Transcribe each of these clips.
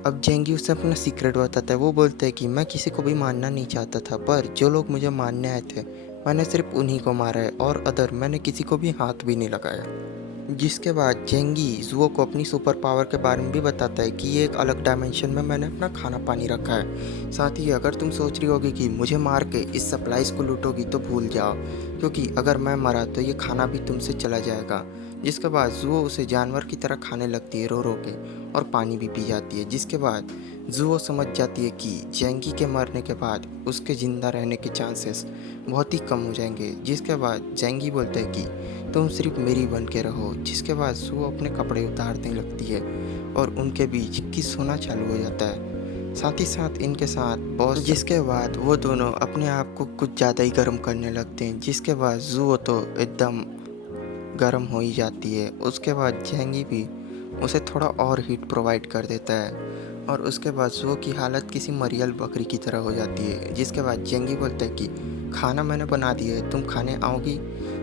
अब जेंगी उसे अपना सीक्रेट बताता है। वो बोलता है कि मैं किसी को भी मारना नहीं चाहता था, पर जो लोग मुझे मारने आए थे मैंने सिर्फ उन्हीं को मारा है और अदर मैंने किसी को भी हाथ भी नहीं लगाया। जिसके बाद जेंगी जुओ को अपनी सुपर पावर के बारे में भी बताता है कि ये एक अलग डायमेंशन में मैंने अपना खाना पानी रखा है। साथ ही अगर तुम सोच रही होगी कि मुझे मार के इस सप्लाईज को लूटोगी तो भूल जाओ, क्योंकि अगर मैं मरा तो ये खाना भी तुमसे चला जाएगा। जिसके बाद जुओ उसे जानवर की तरह खाने लगती है रो रो के, और पानी भी पी जाती है। जिसके बाद जुओ समझ जाती है कि जेंगी के मरने के बाद उसके ज़िंदा रहने के चांसेस बहुत ही कम हो जाएंगे। जिसके बाद जेंगी बोलता है कि तुम सिर्फ मेरी बन के रहो। जिसके बाद जुओ अपने कपड़े उतारने लगती है और उनके बीच किस होना चालू हो जाता है। साथ ही साथ इनके साथ बॉस, जिसके बाद वो दोनों अपने आप को कुछ ज़्यादा ही गर्म करने लगते हैं। जिसके बाद जुओ तो एकदम गर्म हो ही जाती है। उसके बाद जेंगी भी उसे थोड़ा और हीट प्रोवाइड कर देता है और उसके बाद जुओ की हालत किसी मरियल बकरी की तरह हो जाती है। जिसके बाद जेंगी बोलता है कि खाना मैंने बना दिया है, तुम खाने आओगी?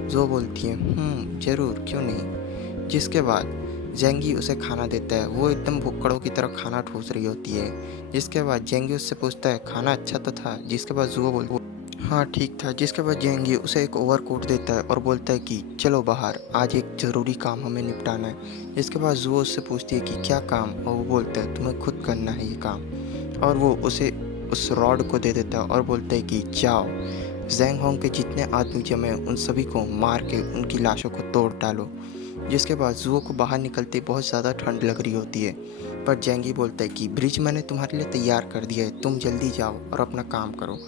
जो बोलती है ज़रूर, क्यों नहीं। जिसके बाद जेंगी उसे खाना देता है। वो एकदम भुक्कड़ों की तरह खाना ठूस रही होती है। जिसके बाद जेंगी उससे पूछता है खाना अच्छा तो था? जिसके बाद जुओ बोल हाँ ठीक था। जिसके बाद जेंगी उसे एक ओवरकोट देता है और बोलता है कि चलो बाहर, आज एक ज़रूरी काम हमें निपटाना है। जिसके बाद जुओ उससे पूछती है कि क्या काम, और वो बोलता है तुम्हें खुद करना है ये काम। और वो उसे उस रॉड को दे देता है और बोलता है कि जाओ, जैंग होंग के जितने आदमी जमे हैं उन सभी को मार के उनकी लाशों को तोड़ डालो। जिसके बाद जुओ को बाहर निकलते बहुत ज़्यादा ठंड लग रही होती है, पर जेंगी बोलता है कि ब्रिज मैंने तुम्हारे लिए तैयार कर दिया है, तुम जल्दी जाओ और अपना काम करो।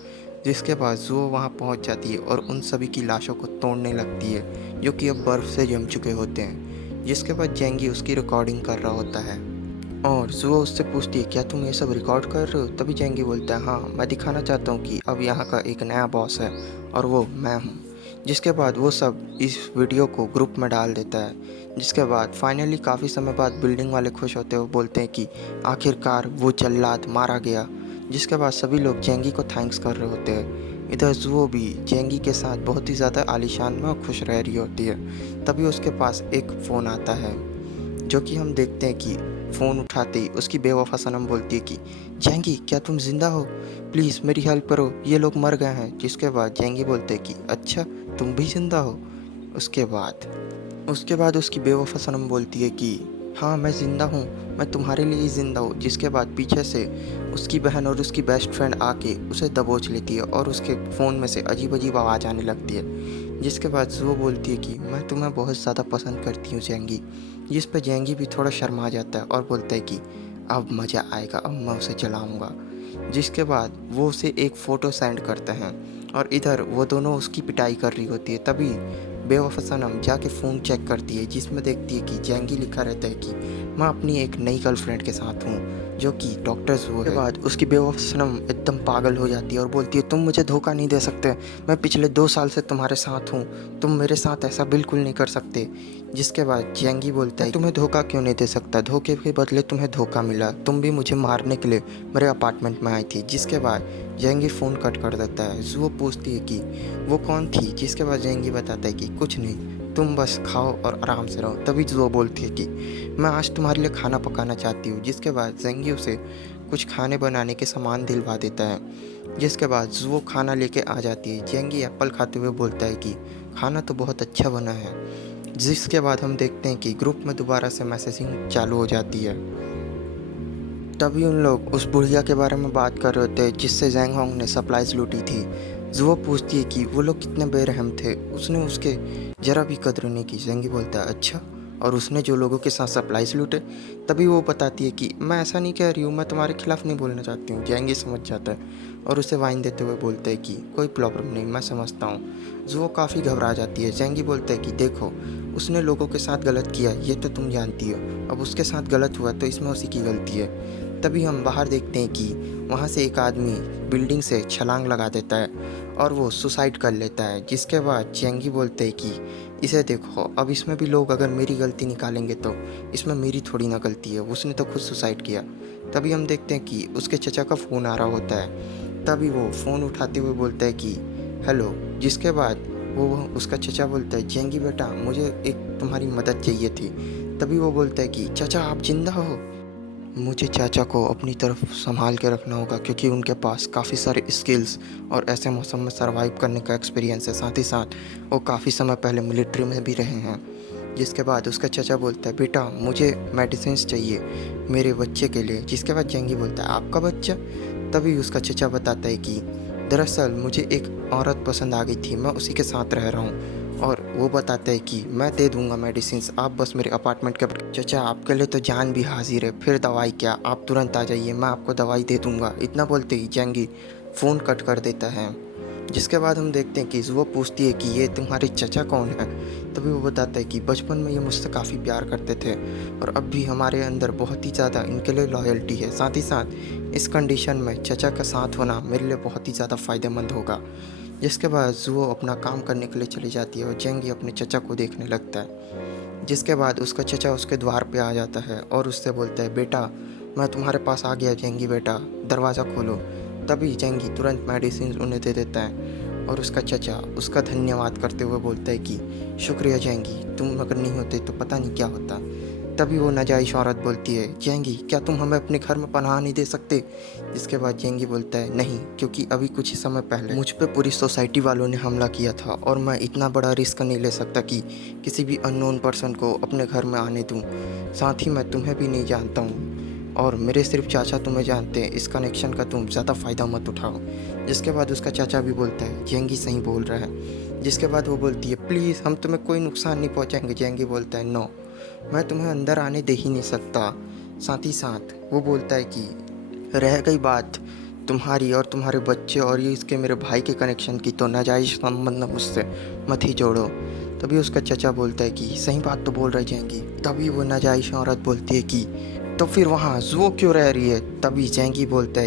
जिसके बाद जुओ वहाँ पहुँच जाती है और उन सभी की लाशों को तोड़ने लगती है जो कि अब बर्फ़ से जम चुके होते हैं। जिसके बाद जेंगी उसकी रिकॉर्डिंग कर रहा होता है और जुओ उससे पूछती है क्या तुम ये सब रिकॉर्ड कर रहे हो? तभी जेंगी बोलता है हाँ, मैं दिखाना चाहता हूँ कि अब यहाँ का एक नया बॉस है और वो मैं हूँ। जिसके बाद वो सब इस वीडियो को ग्रुप में डाल देता है। जिसके बाद फाइनली काफ़ी समय बाद बिल्डिंग वाले खुश होते हुए बोलते हैं कि आखिरकार वो जल्लाद मारा गया। जिसके बाद सभी लोग जेंगी को थैंक्स कर रहे होते हैं। इधर जुओ भी जेंगी के साथ बहुत ही ज़्यादा आलीशान में और खुश रह रही होती है। तभी उसके पास एक फ़ोन आता है, जो कि हम देखते हैं कि फ़ोन उठाते ही उसकी बेवफा सनम बोलती है कि जेंगी क्या तुम ज़िंदा हो? प्लीज़ मेरी हेल्प करो, ये लोग मर गए हैं। जिसके बाद जेंगी बोलते हैं कि अच्छा, तुम भी ज़िंदा हो? उसके बाद उसकी बेवफा सनम बोलती है कि हाँ मैं ज़िंदा हूँ, मैं तुम्हारे लिए ही ज़िंदा हूँ। जिसके बाद पीछे से उसकी बहन और उसकी बेस्ट फ्रेंड आके उसे दबोच लेती है और उसके फ़ोन में से अजीब अजीब आवाज़ आने लगती है। जिसके बाद वो बोलती है कि मैं तुम्हें बहुत ज़्यादा पसंद करती हूँ जेंगी। जिस पे जेंगी भी थोड़ा शर्मा जाता है और बोलता है कि अब मज़ा आएगा, अब मैं उसे जलाऊँगा। जिसके बाद वो उसे एक फ़ोटो सेंड करते हैं और इधर वो दोनों उसकी पिटाई कर रही होती है। तभी बेवफा सनम जाके फ़ोन चेक करती है, जिसमें देखती है कि जेंगी लिखा रहता है कि मैं अपनी एक नई गर्लफ्रेंड के साथ हूँ, जो कि डॉक्टर ज़ू है। बाद उसकी बेवफा सनम एकदम पागल हो जाती है और बोलती है तुम मुझे धोखा नहीं दे सकते, मैं पिछले 2 साल से तुम्हारे साथ हूँ, तुम मेरे साथ ऐसा बिल्कुल नहीं कर सकते। जिसके बाद जेंगी बोलता है तुम्हें धोखा क्यों नहीं दे सकता, धोखे के बदले तुम्हें धोखा मिला, तुम भी मुझे मारने के लिए मेरे अपार्टमेंट में आई थी। जिसके बाद जेंगी फ़ोन कट कर देता है। जुओ पूछती है कि वो कौन थी? जिसके बाद जेंगी बताता है कि कुछ नहीं, तुम बस खाओ और आराम से रहो। तभी जुओ बोलती है कि मैं आज तुम्हारे लिए खाना पकाना चाहती हूँ। जिसके बाद जेंगी उसे कुछ खाने बनाने के सामान दिलवा देता है। जिसके बाद जुओ खाना लेके आ जाती है। जेंगी एप्पल खाते हुए बोलता है कि खाना तो बहुत अच्छा बना है। जिसके बाद हम देखते हैं कि ग्रुप में दोबारा से मैसेजिंग चालू हो जाती है। तभी उन लोग उस बुढ़िया के बारे में बात कर रहे होते हैं जिससे जैंग होंग ने सप्लाईज लूटी थी। जुओ पूछती है कि वो लोग कितने बेरहम थे, उसने उसके ज़रा भी कद्र नहीं की। जेंगी बोलता है अच्छा, और उसने जो लोगों के साथ सप्लाईज लूटे? तभी वो बताती है कि मैं ऐसा नहीं कह रही हूँ, मैं तुम्हारे खिलाफ़ नहीं बोलना चाहती हूँ। जेंगी समझ जाता है और उसे वाइन देते हुए बोलता है कि कोई प्रॉब्लम नहीं, मैं समझता हूँ। जुओ काफ़ी घबरा जाती है। जेंगी बोलता है कि देखो, उसने लोगों के साथ गलत किया ये तो तुम जानती हो, अब उसके साथ गलत हुआ तो इसमें उसी की गलती है। तभी हम बाहर देखते हैं कि वहाँ से एक आदमी बिल्डिंग से छलांग लगा देता है और वो सुसाइड कर लेता है। जिसके बाद जेंगी बोलते हैं कि इसे देखो, अब इसमें भी लोग अगर मेरी गलती निकालेंगे तो इसमें मेरी थोड़ी ना गलती है, उसने तो खुद सुसाइड किया। तभी हम देखते हैं कि उसके चचा का फ़ोन आ रहा होता है। तभी वो फ़ोन उठाते हुए बोलता है कि हेलो। जिसके बाद वो उसका चचा बोलता है जेंगी बेटा, मुझे एक तुम्हारी मदद चाहिए थी। तभी वो बोलता है कि चचा आप जिंदा हो? मुझे चाचा को अपनी तरफ संभाल के रखना होगा क्योंकि उनके पास काफ़ी सारे स्किल्स और ऐसे मौसम में सर्वाइव करने का एक्सपीरियंस है। साथ ही साथ वो काफ़ी समय पहले मिलिट्री में भी रहे हैं। जिसके बाद उसका चाचा बोलता है, बेटा मुझे मेडिसिन्स चाहिए मेरे बच्चे के लिए। जिसके बाद जेंगी बोलता है, आपका बच्चा? तभी उसका चाचा बताता है कि दरअसल मुझे एक औरत पसंद आ गई थी, मैं उसी के साथ रह रहा हूँ। और वो बताता है कि मैं दे दूँगा मेडिसिन्स, आप बस मेरे अपार्टमेंट के चाचा आपके लिए तो जान भी हाज़िर है, फिर दवाई क्या, आप तुरंत आ जाइए, मैं आपको दवाई दे दूँगा। इतना बोलते ही जेंगी फ़ोन कट कर देता है। जिसके बाद हम देखते हैं कि वो पूछती है कि ये तुम्हारे चाचा कौन है? तभी वो बताता है कि बचपन में ये मुझसे काफ़ी प्यार करते थे और अब भी हमारे अंदर बहुत ही ज़्यादा इनके लिए लॉयल्टी है। साथ ही साथ इस कंडीशन में चाचा का साथ होना मेरे लिए बहुत ही ज़्यादा फ़ायदेमंद होगा। जिसके बाद वो अपना काम करने के लिए चली जाती है और जेंगी अपने चचा को देखने लगता है। जिसके बाद उसका चचा उसके द्वार पे आ जाता है और उससे बोलता है, बेटा मैं तुम्हारे पास आ गया जेंगी बेटा, दरवाज़ा खोलो। तभी जेंगी तुरंत मेडिसिन उन्हें दे देता है और उसका चचा उसका धन्यवाद करते हुए बोलता है कि शुक्रिया जेंगी, तुम अगर नहीं होते तो पता नहीं क्या होता। तभी वो नाजायज़ औरत बोलती है, जेंगी क्या तुम हमें अपने घर में पनाह नहीं दे सकते? जिसके बाद जेंगी बोलता है, नहीं, क्योंकि अभी कुछ ही समय पहले मुझ पे पूरी सोसाइटी वालों ने हमला किया था और मैं इतना बड़ा रिस्क नहीं ले सकता कि किसी भी अननोन पर्सन को अपने घर में आने दूँ। साथ ही मैं तुम्हें भी नहीं जानता हूँ और मेरे सिर्फ चाचा तुम्हें जानते हैं, इस कनेक्शन का तुम ज़्यादा फ़ायदा मत उठाओ। जिसके बाद उसका चाचा भी बोलता है, जेंगी सही बोल रहा है। जिसके बाद वो बोलती है, प्लीज़ हम तुम्हें कोई नुकसान नहीं पहुँचाएंगे। जेंगी बोलता है, नो, मैं तुम्हें अंदर आने दे ही नहीं सकता। साथ ही साथ वो बोलता है कि रह गई बात तुम्हारी और तुम्हारे बच्चे और ये इसके मेरे भाई के कनेक्शन की, तो नाजायज़ संबंध मुझसे मत ही जोड़ो। तभी उसका चचा बोलता है कि सही बात तो बोल रही जेंगी। तभी वो नाजायज़ औरत बोलती है कि तो फिर वहाँ जुओ क्यों रह रही है? तभी जेंगी बोलते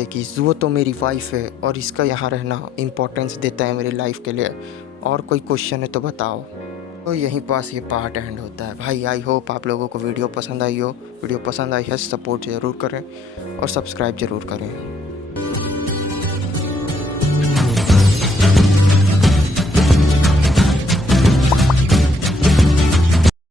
हैं कि जुओ तो मेरी वाइफ है और इसका यहाँ रहना इम्पोर्टेंस देता है मेरी लाइफ के लिए। और कोई क्वेश्चन है तो बताओ। तो यहीं पास ये पार्ट एंड होता है। भाई आई होप आप लोगों को वीडियो पसंद आई हो। वीडियो पसंद आई है सपोर्ट ज़रूर करें और सब्सक्राइब ज़रूर करें।